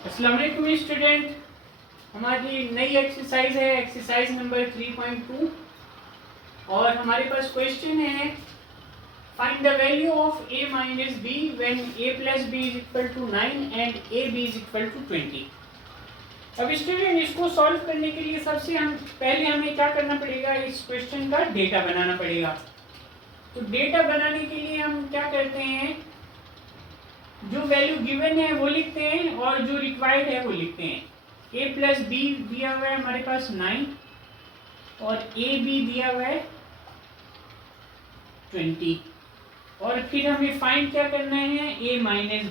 अस्सलाम वालेकुम स्टूडेंट। हमारी नई एक्सरसाइज है एक्सरसाइज नंबर 3.2 और हमारे पास क्वेश्चन है find the value of a minus B when a plus B is equal to 9 and a b is equal to 20। अब स्टूडेंट इसको सॉल्व करने के लिए सबसे पहले हमें क्या करना पड़ेगा, इस क्वेश्चन का डेटा बनाना पड़ेगा। तो डेटा बनाने के लिए हम क्या करते हैं, जो वैल्यू गिवन है वो लिखते हैं और जो रिक्वायर्ड है वो लिखते हैं। a प्लस बी दिया हुआ है हमारे पास 9 और a b दिया हुआ है 20 और फिर हमें फाइंड क्या करना है, a माइनस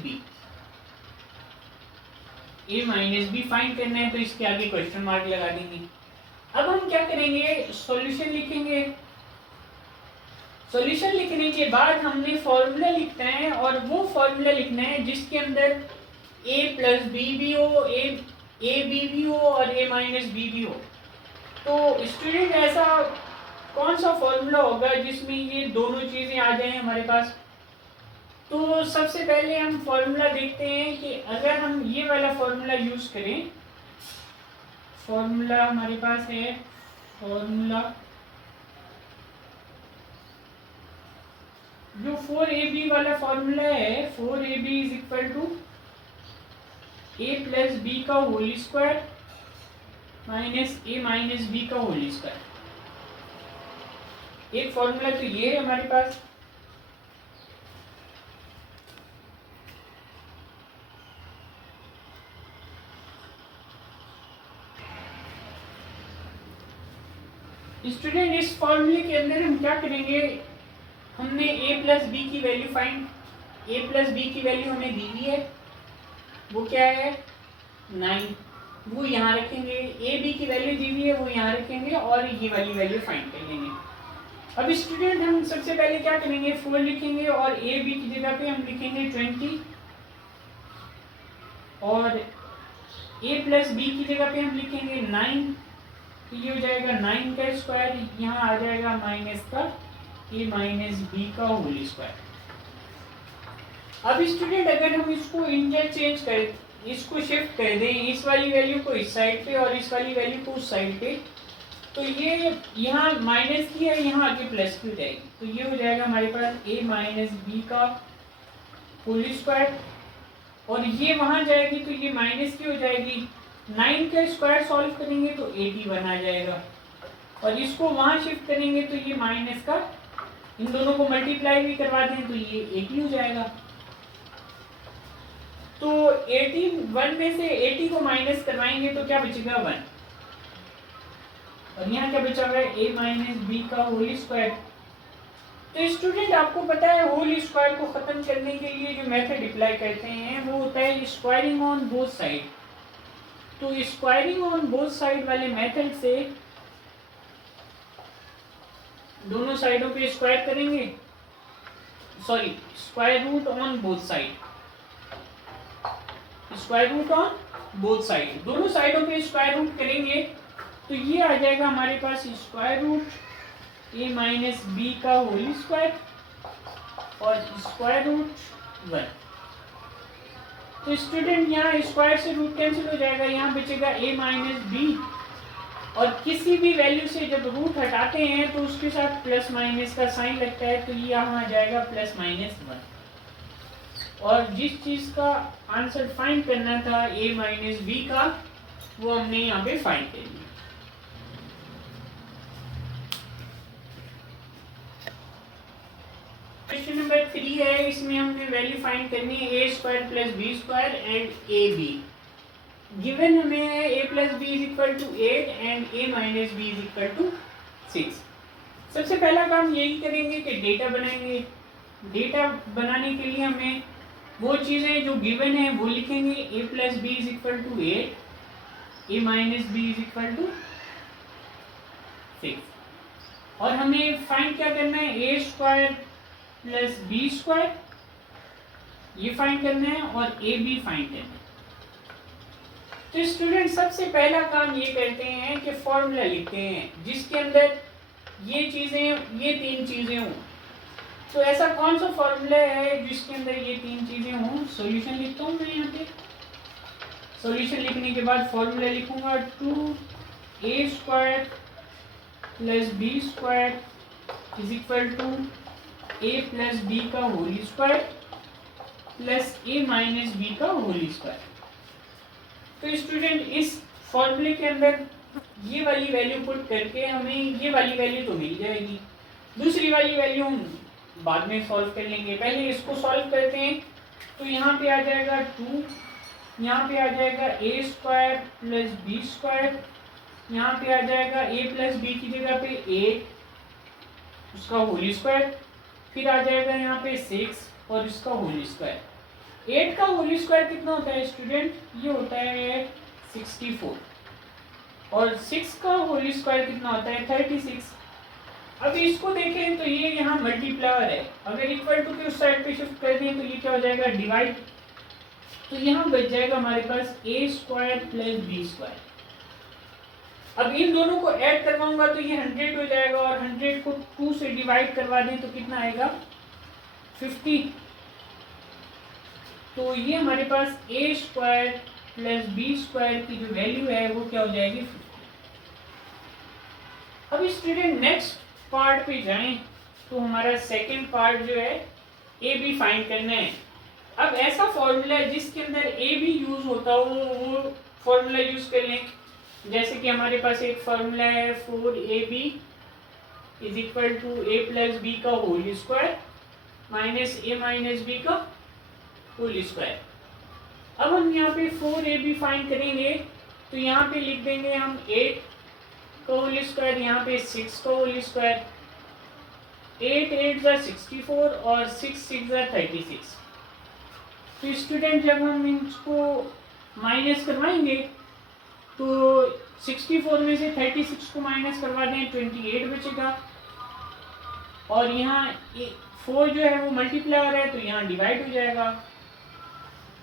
बी फाइंड करना है। तो इसके आगे क्वेश्चन मार्क लगा देंगे। अब हम क्या करेंगे, सॉल्यूशन लिखेंगे। सॉल्यूशन लिखने के बाद हमने फॉर्मूला लिखना है और वो फॉर्मूला लिखना है जिसके अंदर a प्लस बी भी हो, a बी भी हो और a माइनस बी भी हो। तो स्टूडेंट ऐसा कौन सा फॉर्मूला होगा जिसमें ये दोनों चीज़ें आ जाएं हमारे पास। तो सबसे पहले हम फॉर्मूला देखते हैं कि अगर हम ये वाला फॉर्मूला यूज़ करें, फॉर्मूला हमारे पास है, फॉर्मूला जो 4ab वाला फॉर्मूला है, 4ab is equal to a plus B का whole square minus a minus B का होल स्क्वायर। एक फॉर्मूला तो ये है हमारे पास। स्टूडेंट इस फॉर्मूले के अंदर हम क्या करेंगे, हमने a प्लस बी की वैल्यू a प्लस बी की वैल्यू हमें दी हुई है, वो क्या है 9, वो यहाँ रखेंगे। a b की वैल्यू दी हुई है वो यहाँ रखेंगे और ये वाली वैल्यू फाइंड कर लेंगे। अब स्टूडेंट हम सबसे पहले क्या करेंगे, 4 लिखेंगे और a b की जगह पे हम लिखेंगे 20 और a प्लस बी की जगह पे हम लिखेंगे 9। तो ये हो जाएगा 9 का स्क्वायर, यहाँ आ जाएगा माइनस का a माइनस बी का होल स्क्वायर। अब स्टूडेंट अगर हम इसको इंटरचेंज करें, इसको शिफ्ट कर दें, इस वाली वैल्यू को इस साइड पे और इस वाली वैल्यू को उस साइड पे, तो ये यहाँ माइनस की है, यहाँ आगे प्लस की हो जाएगी। तो ये हो जाएगा हमारे पास a माइनस बी का होल स्क्वायर और ये वहाँ जाएगी तो ये माइनस की हो जाएगी। 9 का स्क्वायर सॉल्व करेंगे तो 81 आ जाएगा और इसको वहाँ शिफ्ट करेंगे तो ये माइनस का, इन दोनों को मल्टीप्लाई भी करवा दें तो ये 80 हो जाएगा। तो 81 में से 80 को माइनस करवाएंगे तो क्या बचेगा 1 और यहाँ क्या बचा हुआ है a माइनस बी का होल स्क्वायर। तो स्टूडेंट आपको पता है होल स्क्वायर को खत्म करने के लिए जो मेथड अप्लाई करते हैं वो होता है स्क्वायरिंग ऑन बोथ साइड। तो स्क्वायरिंग ऑन बोथ साइड वाले मेथड से दोनों साइडों पे स्क्वायर करेंगे, sorry square root on both side, square root on both side, दोनों साइडों पे स्क्वायर रूट करेंगे तो ये आ जाएगा हमारे पास square root a minus B का होल स्क्वायर और स्क्वायर रूट 1। तो स्टूडेंट यहाँ स्क्वायर से रूट कैंसिल हो जाएगा, यहाँ बचेगा a माइनस बी और किसी भी वैल्यू से जब रूट हटाते हैं तो उसके साथ प्लस माइनस का साइन लगता है तो ये यहाँ आ जाएगा प्लस माइनस 1 और जिस चीज़ का आंसर फाइंड करना था a माइनस बी का वो हमने यहाँ पे फाइंड कर लिया। क्वेश्चन नंबर 3 है, इसमें हमने वैल्यू फाइंड करनी है a square plus B square and a B. Given हमें है a plus B is equal to 8 and a minus B is equal to 6। सबसे पहला काम यही करेंगे कि डेटा बनाएंगे। डेटा बनाने के लिए हमें वो चीज़ें जो गिवन है वो लिखेंगे, a plus B is equal to 8, a minus B is equal to 6 और हमें फाइंड क्या करना है, a square plus B square ये फाइंड करना है और ए बी फाइंड करना है। तो स्टूडेंट सबसे पहला काम ये करते हैं कि फॉर्मूला लिखते हैं जिसके अंदर ये चीज़ें, ये 3 चीज़ें हों। तो ऐसा कौन सा फॉर्मूला है जिसके अंदर ये 3 चीज़ें हों। सॉल्यूशन लिखता हूँ मैं यहाँ पे, सॉल्यूशन लिखने के बाद फॉर्मूला लिखूंगा 2a² plus b² is equal to a plus B का whole square plus a minus B का होल स्क्वायर। तो स्टूडेंट इस फॉर्मूले के अंदर ये वाली वैल्यू पुट करके हमें ये वाली वैल्यू तो मिल जाएगी, दूसरी वाली वैल्यू हम बाद में सॉल्व कर लेंगे। पहले इसको सॉल्व करते हैं। तो यहाँ पे आ जाएगा 2, यहाँ पे आ जाएगा a² प्लस b², यहाँ पे आ जाएगा a प्लस बी की जगह पे 8 उसका होल स्क्वायर, फिर आ जाएगा यहाँ पे 6 और इसका होल स्क्वायर। 8 का होल स्क्वायर कितना होता है स्टूडेंट? ये होता है 64 और 6 का होल स्क्वायर कितना होता है 36। अब इसको देखें तो ये यहाँ मल्टीप्लायर है, अगर इक्वल टू के उस साइड पे शिफ्ट कर दें तो ये क्या हो जाएगा डिवाइड। तो यहाँ बच जाएगा हमारे पास a² प्लस b²। अब इन दोनों को ऐड करवाऊंगा तो ये 100 हो जाएगा और 100 को 2 से डिवाइड करवा दें तो कितना आएगा 50। तो ये हमारे पास a² प्लस b² की जो वैल्यू है वो क्या हो जाएगी 50। अब स्टूडेंट नेक्स्ट पार्ट पे जाएं तो हमारा सेकंड पार्ट जो है ए बी फाइंड करना है। अब ऐसा फॉर्मूला है जिसके अंदर ए बी यूज होता हो वो फॉर्मूला यूज कर लें। जैसे कि हमारे पास एक फॉर्मूला है 4ab is equal to a plus B का whole square minus a minus B का होल स्क्वायर। अब हम यहाँ पे 4ab फाइंड करेंगे तो यहाँ पे लिख देंगे हम 8 का होल स्क्वायर, यहाँ पे 6 का होल स्क्वायर, 8 8 जा 64 और 6 6 जा 36। तो स्टूडेंट जब हम इसको माइनस करवाएंगे तो 64 में से 36 को माइनस करवा दें 28 बचेगा और यहाँ 4 जो है वो मल्टीप्लायर है तो यहाँ डिवाइड हो जाएगा।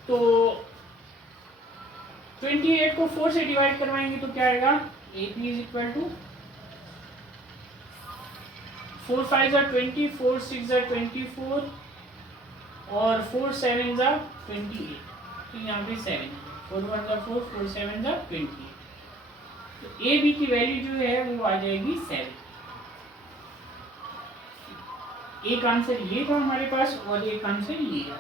तो 28 को 4 से डिवाइड करवाएंगे तो क्या आएगा AP इज इक्वल टू 4 5 जा 20, 4 6 जा 24 और 4 7 जा 28। तो यहाँ पे 7, 4 1 जा 4, 4 7 जा 28। तो ए बी की वैल्यू जो है वो आ जाएगी 7। एक आंसर ये था हमारे पास और एक आंसर ये है।